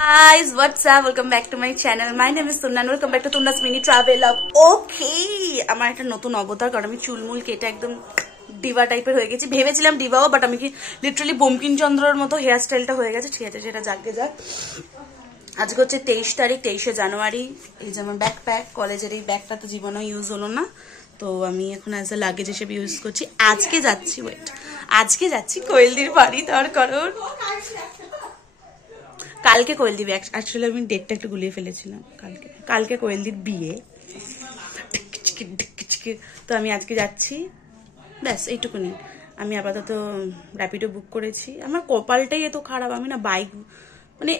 Guys, what's up? Welcome back to my channel. My name is Tunna. Welcome back to Tunna's Mini Travel. Okay, আমার একটা নতুন অবতার, কারণ আমি চুলমুল কেটে একদম ডিভা টাইপের হয়ে গেছি। ভেবেছিলাম ডিভাও, বাট আমি কি লিটারালি বঙ্কিমচন্দ্রর মতো হেয়ার স্টাইলটা হয়ে গেছে। ঠিক আছে, সেটা যাকে যাক। আজকে হচ্ছে 23 তারিখ, 23শে জানুয়ারি। এই যে আমার ব্যাকপ্যাক, কলেজের এই ব্যাগটা তো জীবনেও ইউজ হলো না, তো আমি এখন অ্যাজ এ লাগেজ হিসেবে ইউজ করছি। আজকে যাচ্ছি কোয়েলদির বাড়ি, তার কারণ কালকে কোয়েলদি, অ্যাকচুয়ালি আমি ডেটটা একটু গুলিয়ে ফেলেছিলাম। কালকে কোয়েলদির বিয়ে, তো আমি আজকে যাচ্ছি, ব্যাস এইটুকুনি। আমি আপাতত র্যাপিডো বুক করেছি। আমার কপালটাই এত খারাপ, আমি না বাইক, মানে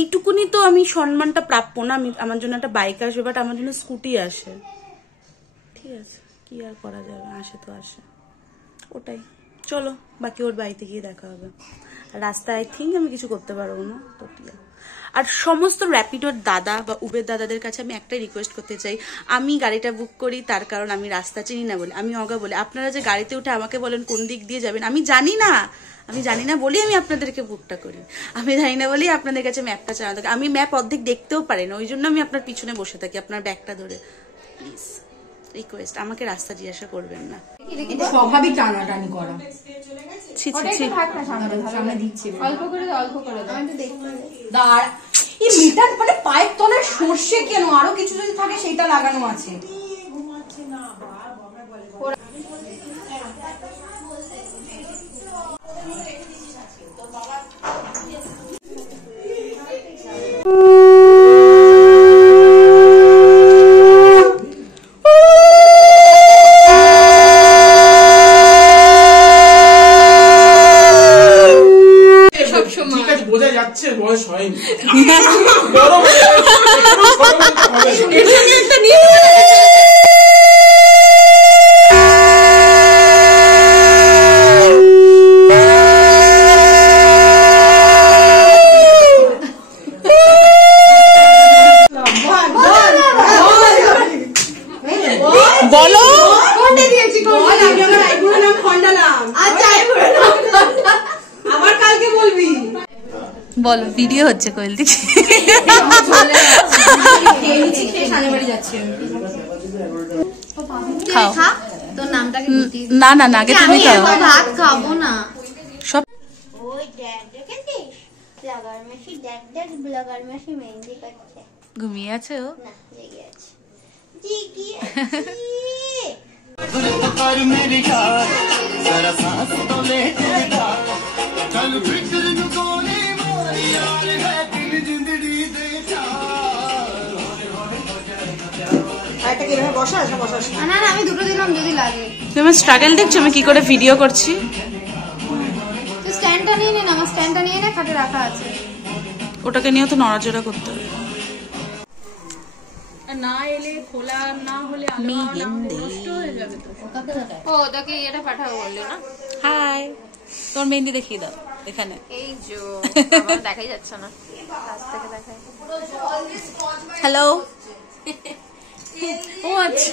এইটুকুনি তো আমি সম্মানটা প্রাপ্য না, আমি আমার জন্য একটা বাইক আসবে, বাট আমার জন্য স্কুটি আসে। ঠিক আছে, কি আর করা যাবে, আসে তো আসে, ওটাই। চলো, বাকি ওর বাড়িতে গিয়ে দেখা হবে। রাস্তায় আই থিঙ্ক আমি কিছু করতে পারবো না, তো আর সমস্ত র্যাপিডোর দাদা বা উবের দাদাদের কাছে আমি একটাই রিকোয়েস্ট করতে চাই, আমি গাড়িটা বুক করি তার কারণ আমি রাস্তা চিনি না বলে, আমি অগা বলে। আপনারা যে গাড়িতে উঠে আমাকে বলেন কোন দিক দিয়ে যাবেন, আমি জানি না বলেই আমি আপনাদেরকে বুকটা করি। আমি জানি না বলেই আপনাদের কাছে ম্যাপটা চালানো থাকি। আমি ম্যাপ অর্ধেক দেখতেও পারি না, ওই জন্য আমি আপনার পিছনে বসে থাকি আপনার ব্যাগটা ধরে। প্লিজ রিকোয়েস্ট, আমাকে রাস্তা জিজ্ঞাসা করবেন না। স্বাভাবিক টানাটানি করা। মানে পাইপ তলার সর্ষে কেন, আরো কিছু যদি থাকে সেটা লাগানো আছে। বয়স হয়নি বলো বলো, ভিডিও হচ্ছে কোয়েলদি। না না না, আগে তুমি খাও। ভাত খাবো না সব। ওই দেখ, দেখেছিস ব্লগার মাসি, দেখ ব্লগার মাসি মেহেন্দি কাটছে। ঘুমিয়ে আছে ও? না, জেগে আছে। জেগে না, আমি দুটো দিলাম যদি লাগে। তুমি স্ট্রাগল দেখছো আমি কি করে ভিডিও করছি। স্ট্যান্ডটা নিয়ে নে না, আমার স্ট্যান্ডটা নিয়ে নে, খাটে রাখা আছে। ওটাকে নিয়েও তো নড়াচড়া করতে হবে। না এলে খোলা না হলে নষ্ট হয়ে যাবে তো। ও ওটাকে এটা পাঠাবো বললে না। হাই, তোমার মেহেন্দি দেখিয়ে দাও এখানে। এই যে আমার দেখাই যাচ্ছে না, কাছ থেকে দেখাই। হ্যালো। ও আচ্ছা,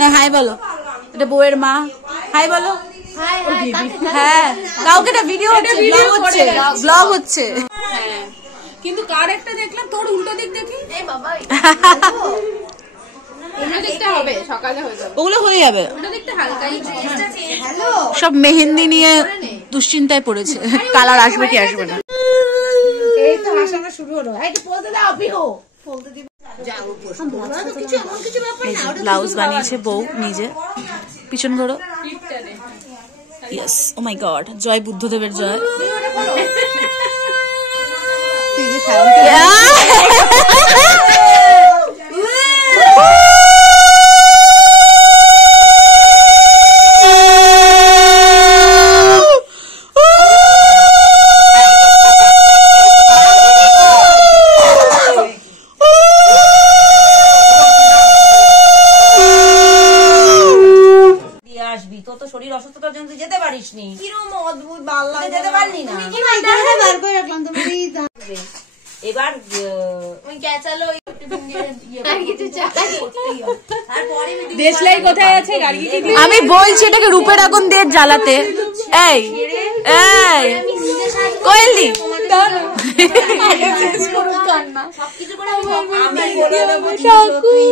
না হাই বলো, এটা বউয়ের মা। হাই বলো। হাই হাই, হ্যাঁ, কাউকে না ভিডিও হচ্ছে, ব্লগ হচ্ছে। হ্যাঁ, কিন্তু কার একটা দেখলাম তোর উল্টো দিক দেখি। এই বাবা, উল্টো দিকটা হবে, সকালে হয়ে যাবে। ওগুলো হয়ে যাবে। উল্টো দিকটা হালকাই। হ্যালো, সব মেহেন্দি নিয়ে দুশ্চিন্তায় পড়েছে, কালার আসবে কি আসবে না। এই তো হাসানো শুরু হলো। এই তো বলতে দাও, বিহো বলতে দিই। ব্লাউজ বানিয়েছে বউ নিজে, পিছন ঘোরো। ইয়েস, ও মাই গড, জয় বুদ্ধদেবের জয়। শরীর অসুস্থতার জন্য তুই যেতে পারিস নি। কিরকম অদ্ভুত বাল্লা, যেতে পারলি না। এবার দেশলাই কোথায় আছে, গাড়ি কি? আমি বলছি এটাকে রূপের আগুন দিয়ে জ্বালাতে। এই এই কোয়েলদি, সবকিছু করে আমি বলে দেবো 300 তুই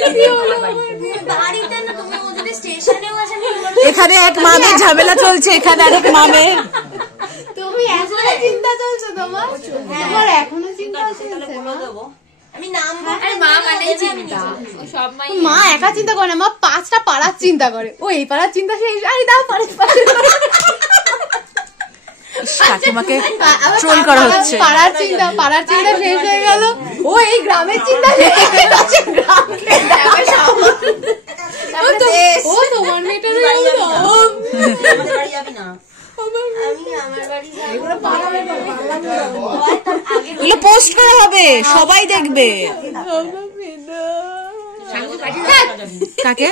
যাবি আমার বাড়িতে। বাড়িতে না, তুমি ওদের স্টেশনেও আসেন। এখানে এক মামের ঝামেলা চলছে, এখানে আরেক মামের। তুমি এখনো চিন্তা চলছে তোমার? তোমার এখনো চিন্তা চলছে? বলে দেবো আমি নাম মা মানে চিন্তা, মা একা চিন্তা করে না, মা 5টা পাড়ার চিন্তা করে। ও এই পাড়ার চিন্তা শেষ, আরে দাও কাকিমাকে ট্রোল করা হচ্ছে। পাড়ার চিন্তা শেষ হয়ে গেল, ও এই গ্রামের চিন্তা শেষ হয়ে গেছে। ও তোমার মেয়েটা আমাদের বাড়ি যাবি না। আমি আমার বাড়ি যাবো। এগুলো পোস্ট করা হবে, সবাই দেখবে। কাকে?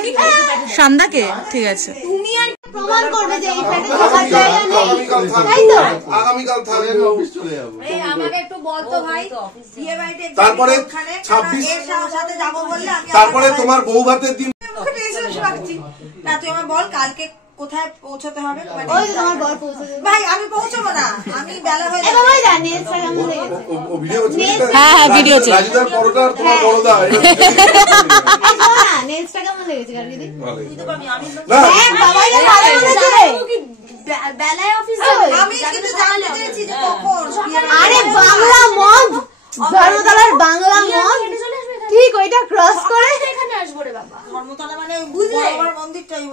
সান্দাকে? ঠিক আছে। তুমি আর প্রমাণ করবে যে এই ফ্ল্যাটে থাকার জায়গা নেই, তাই তো? আগামীকাল থাকবে, অফিস চলে যাবো। আমাকে একটু বলতো ভাই, বিয়ে বাড়িতে তারপরে 26 এর সাথে যাবো বললে আমি তারপরে তোমার বউ ভাতের দিন না, তুই আমার বল কালকে কোথায় পৌঁছতে হবে? ওই যে তোমার বর পৌঁছে যাবে। ভাই আমি পৌঁছবো না, আমি বেলা হয়ে এ বাবাই জানে ইনস্টাগ্রাম মনে গেছে। ও ভিডিও করছে। হ্যাঁ, ভিডিও হচ্ছে। রাজুদার পরোটা আর তোমার বড়দা না ইনস্টাগ্রাম মনে গেছে কালকে দিন। না হ্যাঁ বাবাই তো ভালো বলেছে। বেলায় অফিস যাবে। আমি কিন্তু জানতে চেয়েছি যে কখন। আরে বাংলা মদ, ধর্মতলার বাংলা মদ, ঠিক ওইটা ক্রস করে এখানে আসবো রে বাবা। ধর্মতলা মানে বুঝলে আমার মন্দিরটাই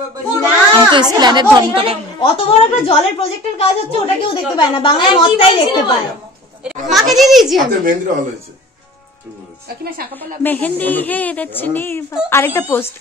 না, আমি তো এসপ্ল্যানেড দেখো, ধর্মতলা। এখানে অত বড় একটা জলের প্রজেক্টের কাজ হচ্ছে, ওটা কেউ দেখতে পায় না, বাংলা মদটাই দেখতে পায়। মাকে দিয়ে দিয়েছি আমি। হাতে মেহেন্দিটা ভালো হয়েছে। মেহেন্দি হে রচনে। আরেকটা পোস্ট।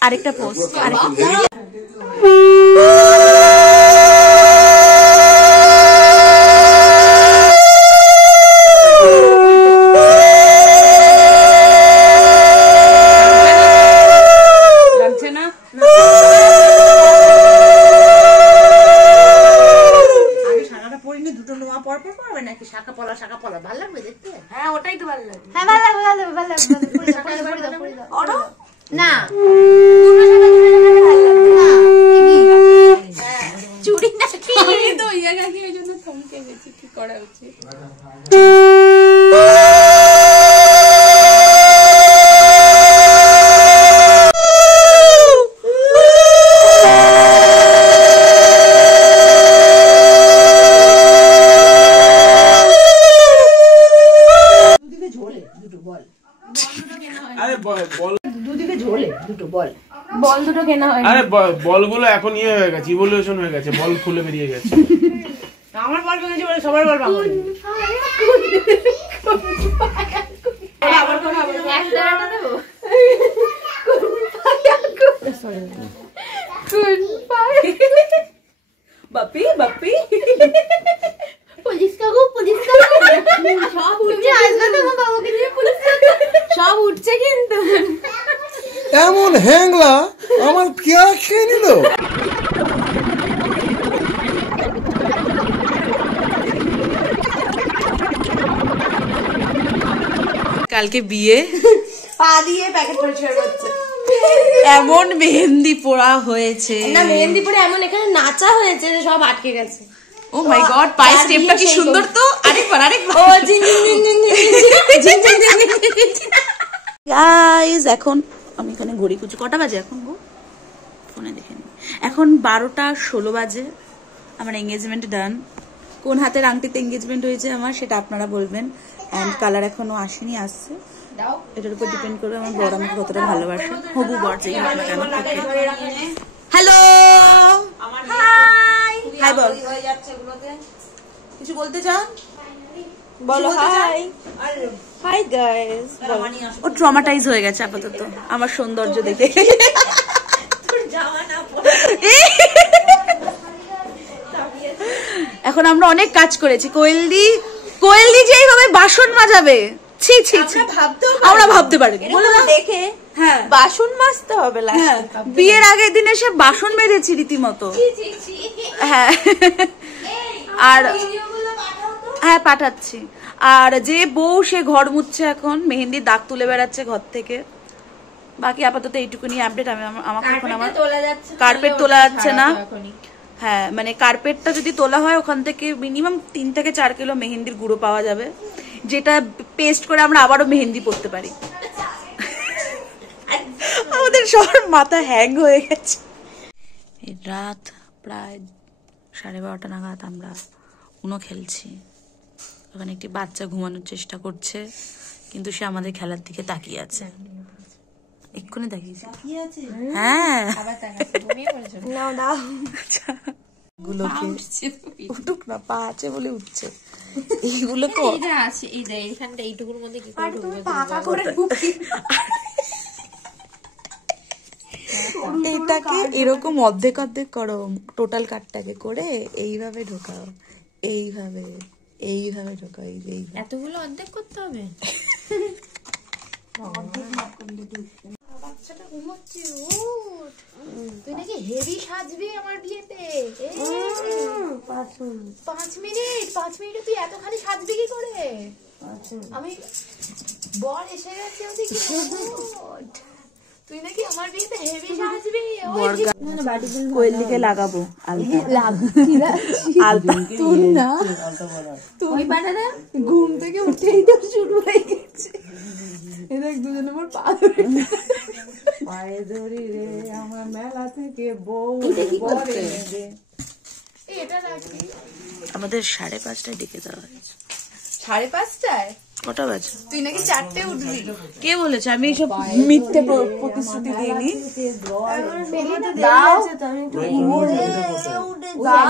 হ্যাঁ ওটাই তো ভালো লাগে। হ্যাঁ ভালো লাগবে, ভালো লাগবে, ভালো লাগবে। পরে দাও, পরে দাও, পরে দাও। না চুড়ি না কি? তো ইয়া কাকি এই জন্য থমকে গেছি, কি করা উচিত? আরে বলগুলো এখন ইয়ে হয়ে গেছে, ইভলিউশন হয়ে গেছে, বল খুলে বেরিয়ে গেছে। আমার বল ভেঙেছে বলে সবার বল ভাঙবে। বাপি বাপি পুলিশ কাকু, পুলিশ কাকু, সব উঠছে। আসবে তো আমার বাবাকে নিয়ে পুলিশ কাকু, সব উঠছে কিন্তু। এমন হ্যাংলা আমার কেয়া খেয়ে নিল। কালকে বিয়ে, পা দিয়ে প্যাকেট পরিষ্কার করছে। এমন মেহেন্দি পোড়া হয়েছে। না মেহেন্দি পরে এমন এখানে নাচা হয়েছে যে সব আটকে গেছে। ও মাই গড, পায়ের স্টেপটা কি সুন্দর তো। আরেকবার ও জিন জিন জিন জিন জিন। গাইস এখন আমি এখানে ঘড়ি কুচি, কটা বাজে এখন গো? ফোনে দেখে নি। এখন 12:16 বাজে। আমার এঙ্গেজমেন্ট ডান। কোন হাতের আংটিতে এঙ্গেজমেন্ট হয়েছে আমার সেটা আপনারা বলবেন। এন্ড কালার এখনো আসেনি, আসছে। এটার উপর ডিপেন্ড করে আমার বড় আমাকে কতটা ভালোবাসে, হবু বর যেই হোক না কেন। হ্যালো, হাই হাই বল। কিছু বলতে চান? বলো হাই। Hi guys. ও ট্রমাটাইজ হয়ে গেছে আপাতত আমার সৌন্দর্য দেখে। এখন আমরা অনেক কাজ করেছি। কোয়েলদি যে এইভাবে বাসন মাজাবে, ছি ছি ছি, আমরা ভাবতে পারিনি। বলে না দেখে হ্যাঁ বাসন মাজতে হবে। হ্যাঁ, বিয়ের আগের দিন এসে বাসন মেরেছি রীতিমতো। হ্যাঁ আর হ্যাঁ পাঠাচ্ছি। আর যে বউ সে ঘর মুছছে, এখন মেহেন্দির দাগ তুলে বেড়াচ্ছে ঘর থেকে। বাকি আপাতত এইটুকুনি আপডেট। আমি আমাকে এখন আমার কার্পেট তোলা যাচ্ছে না। হ্যাঁ মানে কার্পেটটা যদি তোলা হয় ওখান থেকে মিনিমাম 3 থেকে 4 কিলো মেহেন্দির গুঁড়ো পাওয়া যাবে, যেটা পেস্ট করে আমরা আবারও মেহেন্দি পরতে পারি। আমাদের সবার মাথা হ্যাং হয়ে গেছে। এই রাত প্রায় 12:30 নাগাদ আমরা উনো খেলছি। ওখানে একটি বাচ্চা ঘুমানোর চেষ্টা করছে, কিন্তু সে আমাদের খেলার দিকে তাকিয়ে আছে। এক্ষুনি তাকিয়েছে। হ্যাঁ গুলোকে উঠুক না, পা আছে বলে উঠছে। এইগুলোকে আছে এই যে এইখানটা এইটুকুর মধ্যে কি করে এইটাকে এরকম অর্ধেক অর্ধেক করো, টোটাল কাটটাকে করে এইভাবে ঢোকাও, এইভাবে এইভাবে ঢোকাও। এই এতগুলো অর্ধেক করতে হবে? বাচ্চাটা ঘুমোচ্ছে। উঠ, তুই নাকি হেভি সাজবি আমার বিয়েতে। 5 মিনিটে তুই এতখানি সাজবি কি করে? আমি বর এসে গেছে ওদিকে। উঠ, তুই নাকি আমার বিয়েতে হেভি সাজবি। কোয়েল দিকে লাগাবো আলতা। তুই না তুই বানানা ঘুম থেকে উঠেই তো শুরু হয়ে গেছে। দেখ দুজন আমার পা ধরে পায়ে ধরি রে আমার মেলা থেকে বউ এটা রাখি। আমাদের 5:30টায় ডেকে দেওয়া হয়েছে। 5:30টায়? কটা বাজে? তুই নাকি 4টে উঠবি। কে বলেছে? আমি এইসব মিথ্যে প্রতিশ্রুতি দিইনি।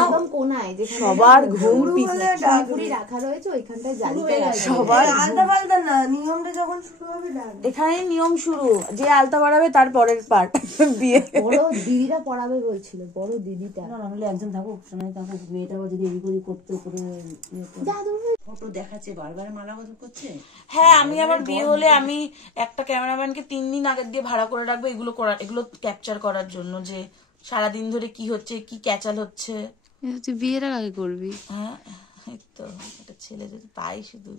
একদম কোনায় যেখানে সবার ঘুম পুরি রাখা রয়েছে ওইখানটায় জালিতে সবার আলাদা পাল্টা না, নিয়মটা যখন শুরু হবে এখানে নিয়ম শুরু, যে আলতা বাড়াবে তার পরের পার্ট বিয়ে। বড় দিদিরা পড়াবে বলছিল, বড় দিদিটা। নাহলে একজন থাকুক, সময় থাকুক, মেয়েটাও যদি এদিক করতে করে ফটো দেখাচ্ছে, বারবার মালা বদল করছে। হ্যাঁ আমি আবার বিয়ে হলে আমি একটা ক্যামেরাম্যানকে 3 দিন আগের দিয়ে ভাড়া করে রাখবো এগুলো ক্যাপচার করার জন্য, যে সারাদিন ধরে কি হচ্ছে, কি ক্যাচাল হচ্ছে। তুই বিয়ের আগে করবি? হ্যাঁ এই তো একটা ছেলে যদি পাই, শুধু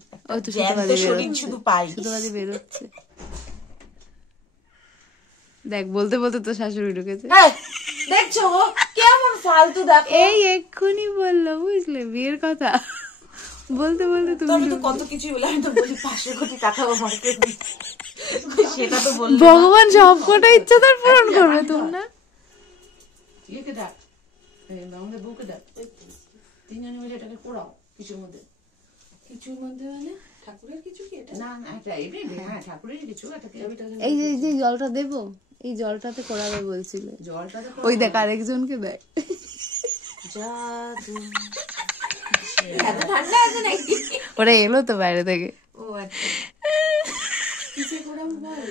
জ্যান্ত শরীর শুধু পাই, শুধুবাদি বেরোচ্ছে। দেখ বলতে বলতে তো শাশুড়ি ঢুকেছে। দেখছো গো কেমন ফালতু। দেখো এই এক্ষুনি বললো, বুঝলে বিয়ের কথা বলতে বলতে তুমি আমি তো কত কিছু বলে, আমি তো বলি 500 কোটি টাকা মার্কেট দিচ্ছি, সেটা তো বললি। ভগবান সব কটা ইচ্ছা তার পূরণ করবে। তুমি না ইয়েকে ডাক, আমাদের বউকে ডাক, 3 জনে মিলে এটাকে পোড়াও কিছুর মধ্যে মানে ঠাকুরের কিছু কি এটা? না এটা এমনি, হ্যাঁ ঠাকুরের কিছু। এই যে জলটা দেবো, এই জলটাতে করাবে বলছিল। জলটাতে ওই দেখ আরেকজনকে দেখ। জাদু এত ঠান্ডা আছে নাকি? ওরা এলো তো বাইরে থেকে। ও আচ্ছা, কিসে পোড়াবো বল?